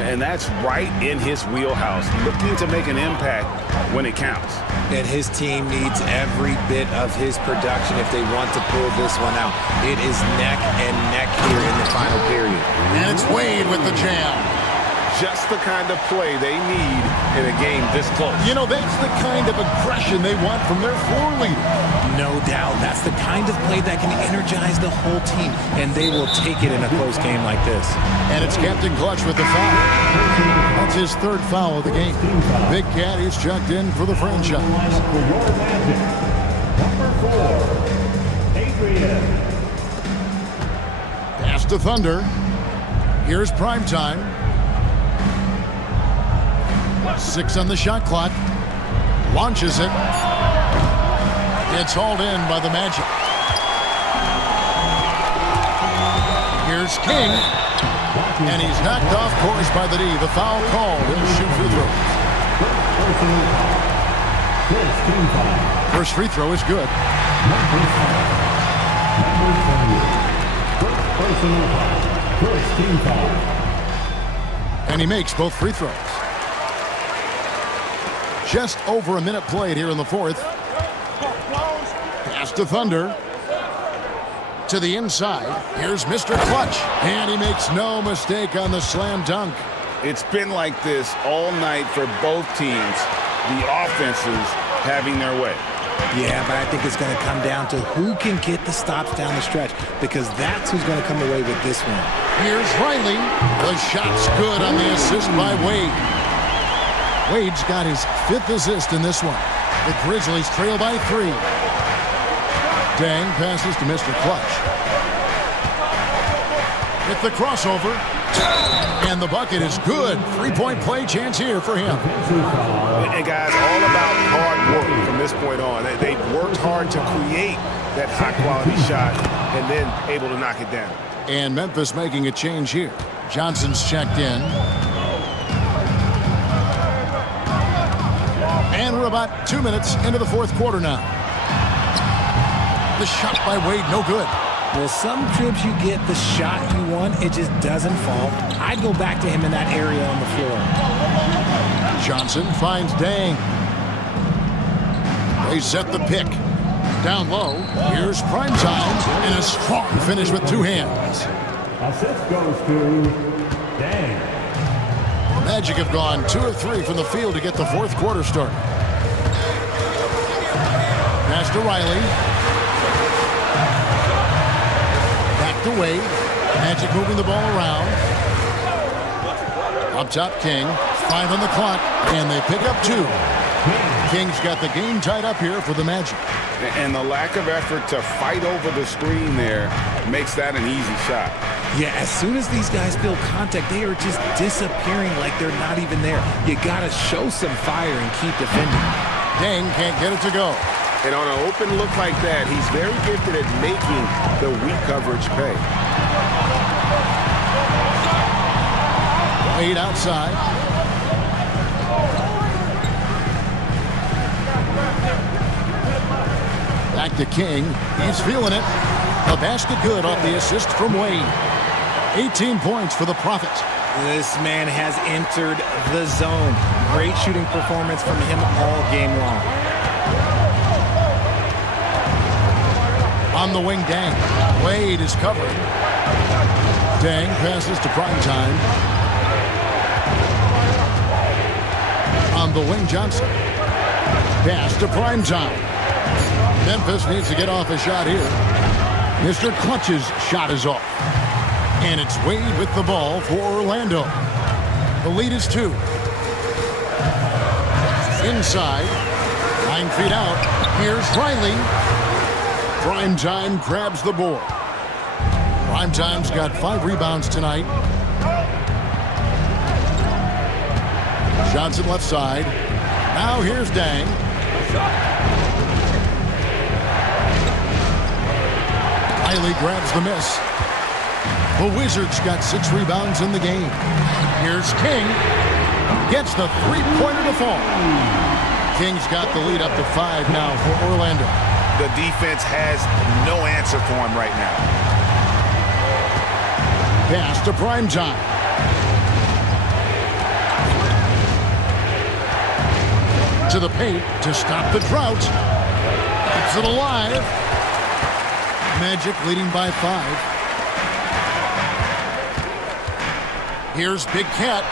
And that's right in his wheelhouse, looking to make an impact when it counts. And his team needs every bit of his production if they want to pull this one out. It is neck and neck here in the final period. And it's Wade with the jam. Just the kind of play they need in a game this close. You know, that's the kind of aggression they want from their floor leader. No doubt. That's the kind of play that can energize the whole team, and they will take it in a close game like this. And it's Captain Clutch with the foul. That's his 3rd foul of the game. Big Cat is checked in for the franchise. Number 4, Adrian. Pass to Thunder. Here's prime time. 6 on the shot clock. Launches it. It's hauled in by the Magic. Here's King. And he's knocked off course by the D. The foul called. He'll shoot free throws. First free throw is good. And he makes both free throws. Just over a minute played here in the fourth. Pass to Thunder. To the inside. Here's Mr. Clutch. And he makes no mistake on the slam dunk. It's been like this all night for both teams. The offenses having their way. Yeah, but I think it's going to come down to who can get the stops down the stretch, because that's who's going to come away with this one. Here's Riley. The shot's good on the assist by Wade. Wade's got his 5th assist in this one. The Grizzlies trail by 3. Dang passes to Mr. Clutch. With the crossover. And the bucket is good. 3-point play chance here for him. And guys, all about hard work from this point on. They've worked hard to create that high-quality shot and then able to knock it down. And Memphis making a change here. Johnson's checked in. And we're about 2 minutes into the fourth quarter now. The shot by Wade, no good. Well, some trips you get the shot you want, it just doesn't fall. I'd go back to him in that area on the floor. Johnson finds Dang. They set the pick. Down low, here's Prime Time, and a strong finish with 2 hands. Assist goes to Dang. Magic have gone 2 of 3 from the field to get the fourth quarter started. Pass to Riley. To Wade. Magic moving the ball around. Up top, King. 5 on the clock, and they pick up 2. King's got the game tied up here for the Magic. And the lack of effort to fight over the screen there makes that an easy shot. Yeah, as soon as these guys feel contact, they are just disappearing like they're not even there. You got to show some fire and keep defending. Dang can't get it to go. And on an open look like that, he's very gifted at making the weak coverage pay. Wade outside. Back to King. He's feeling it. A basket good off the assist from Wade. 18 points for the Prophet. This man has entered the zone. Great shooting performance from him all game long. On the wing, Dang. Wade is covering. Dang passes to Prime Time. On the wing, Johnson. Pass to Prime Time. Memphis needs to get off a shot here. Mr. Clutch's shot is off. And it's Wade with the ball for Orlando. The lead is 2. Inside. 9 feet out. Here's Riley. Prime Time grabs the board. Prime Time's got 5 rebounds tonight. Johnson left side. Now here's Dang. Riley grabs the miss. The Wizards got 6 rebounds in the game. Here's King. Gets the 3-pointer to fall. King's got the lead up to 5 now for Orlando. The defense has no answer for him right now. Pass to Prime Time. To the paint to stop the drought. Keeps it alive. Magic leading by 5. Here's Big Cat.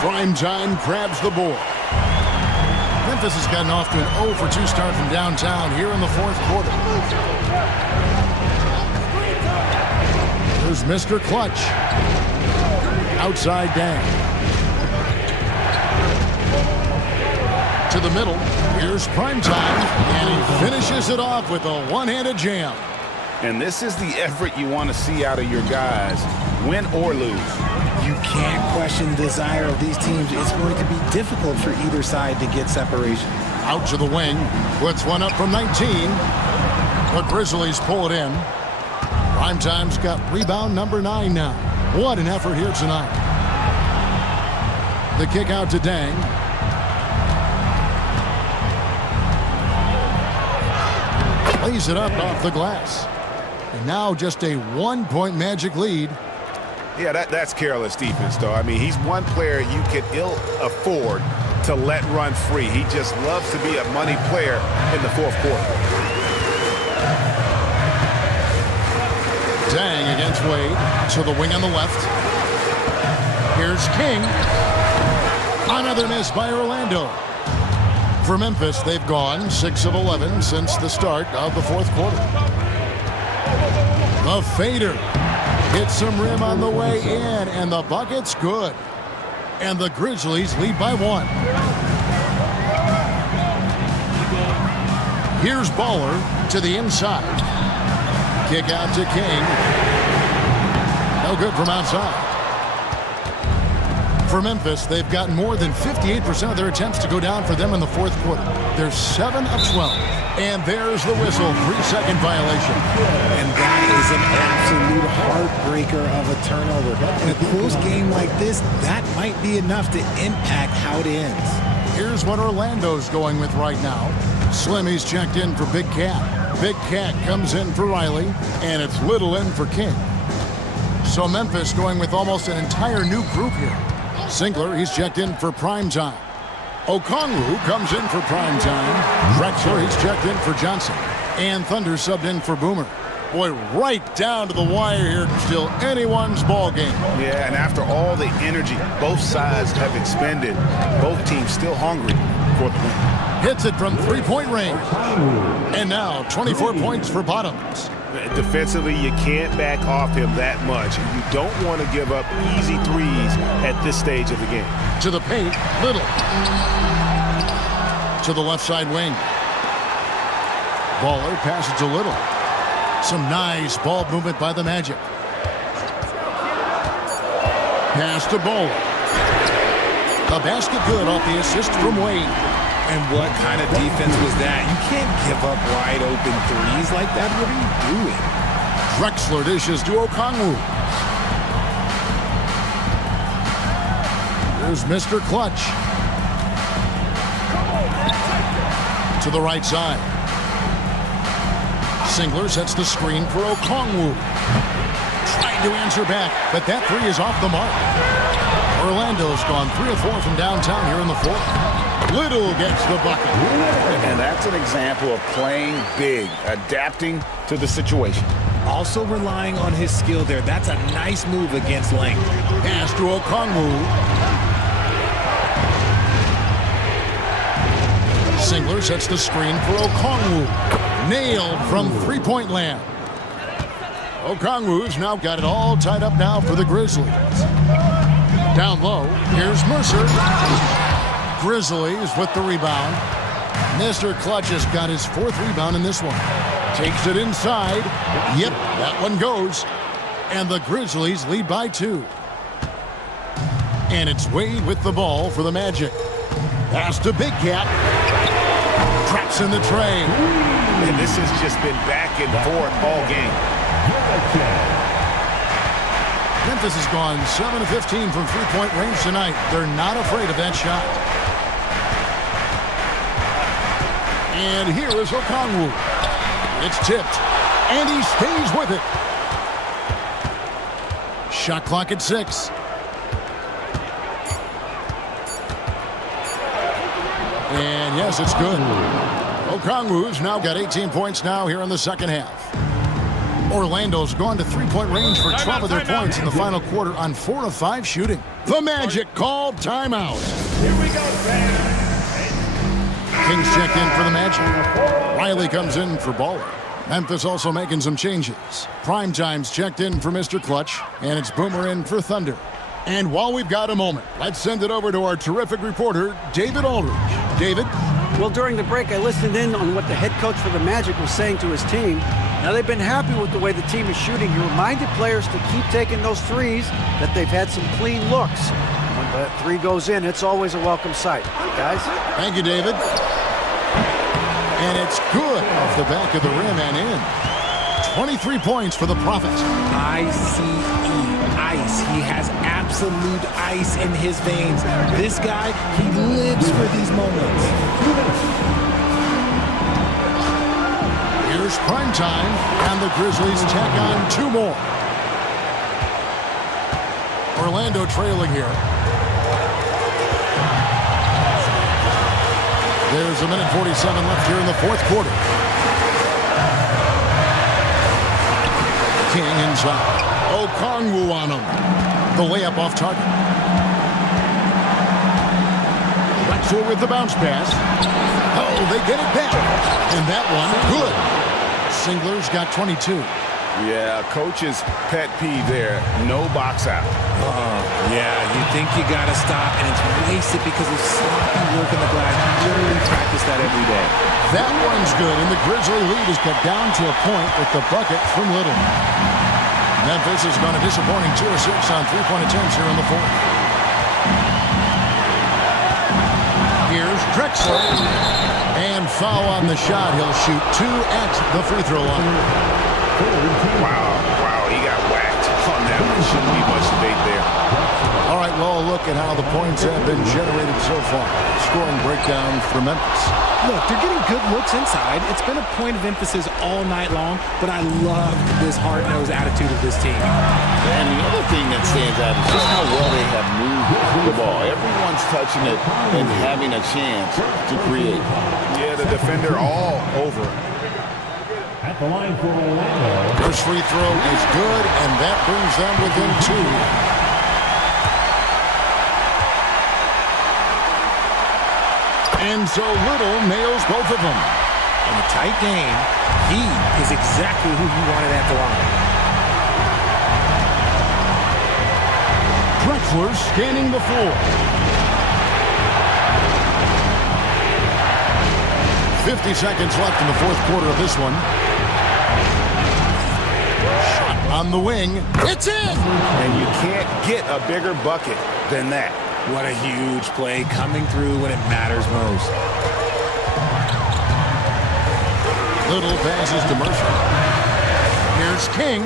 Prime Time grabs the board. Memphis has gotten off to an 0 for 2 start from downtown here in the fourth quarter. Here's Mr. Clutch. Outside Dang. To the middle. Here's Prime Time. And he finishes it off with a one-handed jam. And this is the effort you want to see out of your guys, win or lose. You can't question the desire of these teams. It's going to be difficult for either side to get separation. Out to the wing. Puts one up from 19. The Grizzlies pull it in. Primetime's got rebound number 9 now. What an effort here tonight. The kick out to Dang. Lays it up off the glass. And now just a 1-point Magic lead. Yeah, that's careless defense, though. I mean, he's one player you could ill afford to let run free. He just loves to be a money player in the fourth quarter. Dang against Wade to the wing on the left. Here's King. Another miss by Orlando. For Memphis, they've gone 6 of 11 since the start of the fourth quarter. The fader hits some rim on the way in, and the bucket's good. And the Grizzlies lead by 1. Here's Baller to the inside. Kick out to King. No good from outside. For Memphis, they've gotten more than 58% of their attempts to go down for them in the fourth quarter. They're 7 of 12. And there's the whistle, 3-second violation. And that is an absolute heartbreaker of a turnover. In a close game like this, that might be enough to impact how it ends. Here's what Orlando's going with right now. Slimmy's checked in for Big Cat. Big Cat comes in for Riley, and it's Little in for King. So Memphis going with almost an entire new group here. Singler, he's checked in for Primetime. Okongwu comes in for Primetime. Drexler, he's checked in for Johnson. And Thunder subbed in for Boomer. Boy, right down to the wire here. Still anyone's ball game. Yeah, and after all the energy both sides have expended, both teams still hungry for the win. Hits it from 3-point range. And now 24 points for Bottoms. Defensively, you can't back off him that much. You don't want to give up easy threes at this stage of the game. To the paint, Little. To the left side wing. Baller passes to Little. Some nice ball movement by the Magic. Pass to Baller. A basket good off the assist from Wade. And what kind of defense was that? You can't give up wide open threes like that. What are you doing? Drexler dishes to Okongwu. Here's Mr. Clutch. To the right side. Singler sets the screen for Okongwu. Trying to answer back, but that three is off the mark. Orlando's gone 3 of 4 from downtown here in the fourth. Little gets the bucket. And that's an example of playing big, adapting to the situation. Also relying on his skill there. That's a nice move against length. Pass to Okongwu. Singler sets the screen for Okongwu. Nailed from 3-point land. Okongwu's now got it all tied up now for the Grizzlies. Down low, here's Mercer. Grizzlies with the rebound. Mr. Clutch has got his 4th rebound in this one. Takes it inside. Yep, that one goes. And the Grizzlies lead by 2. And it's Wade with the ball for the Magic. Pass to Big Cat. Traps in the tray. And this has just been back and forth all game. Memphis has gone 7 of 15 from 3-point range tonight. They're not afraid of that shot. And here is Okongwu. It's tipped, and he stays with it. Shot clock at 6. And yes, it's good. Okongwu's now got 18 points now here in the second half. Orlando's gone to 3-point range for 12 of their points in the final quarter on 4 of 5 shooting. The Magic called timeout. Here we go, fans. Kings checked in for the Magic. Riley comes in for Baller. Memphis also making some changes. Primetime's checked in for Mr. Clutch, and it's Boomer in for Thunder. And while we've got a moment, let's send it over to our terrific reporter, David Aldridge. David? Well, during the break, I listened in on what the head coach for the Magic was saying to his team. Now, they've been happy with the way the team is shooting. He reminded players to keep taking those threes, that they've had some clean looks. When that three goes in, it's always a welcome sight. Guys? Thank you, David. And it's good off the back of the rim and in. 23 points for the Prophet. I-C-E, ice. He has absolute ice in his veins. This guy, he lives for these moments. Here's prime time, and the Grizzlies tack on 2 more. Orlando trailing here. There's a minute 47 left here in the fourth quarter. King inside. Okongwu on him. The layup off target. Drexler with the bounce pass. Oh, they get it back. And that one, good. Singler's got 22. Yeah, coach's pet peeve there. No box out. Yeah, you think you got to stop, and it's wasted because of sloppy work on the glass. You literally practice that every day. That one's good, and the Grizzly lead is cut down to a point with the bucket from Little. Memphis has gone a disappointing 2 of 6 on three-point attempts here in the fourth. Here's Drexler. And foul on the shot. He'll shoot 2 at the free throw line. Wow, he got whacked on that one. Shouldn't be much debate there. All right, well, look at how the points have been generated so far. Scoring breakdown for Memphis. Look, they're getting good looks inside. It's been a point of emphasis all night long, but I love this hard-nosed attitude of this team. And the other thing that stands out is just how well they have moved the ball. Everyone's touching it and having a chance to create. Yeah, the defender all over it. At the line for Orlando. First free throw is good, and that brings them within 2. And so Little nails both of them. In a tight game, he is exactly who you wanted at the line. Drexler scanning the floor. 50 seconds left in the fourth quarter of this one. Shot on the wing. It's in! And you can't get a bigger bucket than that. What a huge play coming through when it matters most. Little passes to Mercer. Here's King.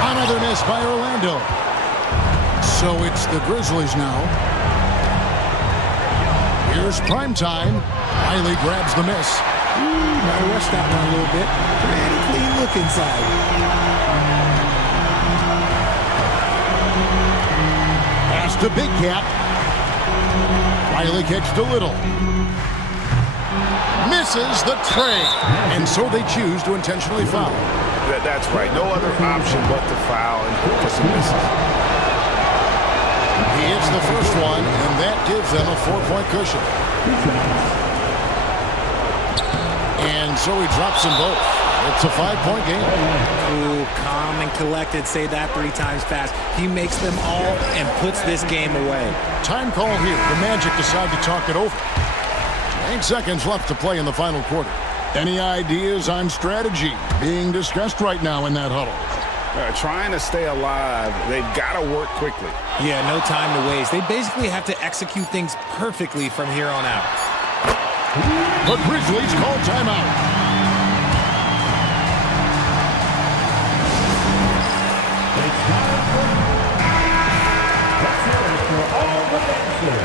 Another miss by Orlando. So it's the Grizzlies now. Here's prime time. Riley grabs the miss. Gotta rush that one a little bit. Pretty clean look inside. Pass to Big Cat. Riley kicks to Little. Misses the tray. And so they choose to intentionally foul. That's right. No other option but to foul and hope for some misses. He hits the first one, and that gives them a 4-point cushion. And so he drops them both. It's a 5-point game. Cool, calm, and collected. Say that 3 times fast. He makes them all and puts this game away. Time call here. The Magic decide to talk it over. 8 seconds left to play in the final quarter. Any ideas on strategy being discussed right now in that huddle? Trying to stay alive, they've got to work quickly. Yeah, no time to waste. They basically have to execute things perfectly from here on out. The Grizzlies call timeout. It's time for... Let's hear it for all the dancers.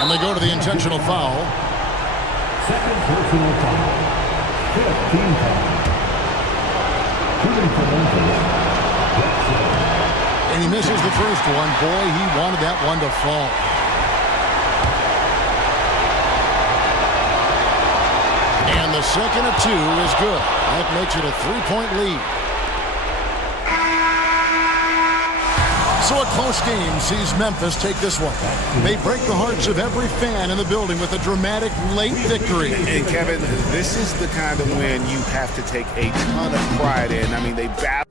And they go to the intentional foul. Second personal foul. 15 foul. Shooting for Memphis. And he misses the first one. Boy, he wanted that one to fall. And the second of 2 is good. That makes it a 3-point lead. So a close game sees Memphis take this one. They break the hearts of every fan in the building with a dramatic late victory. And Kevin, this is the kind of win you have to take a ton of pride in. I mean, they battled.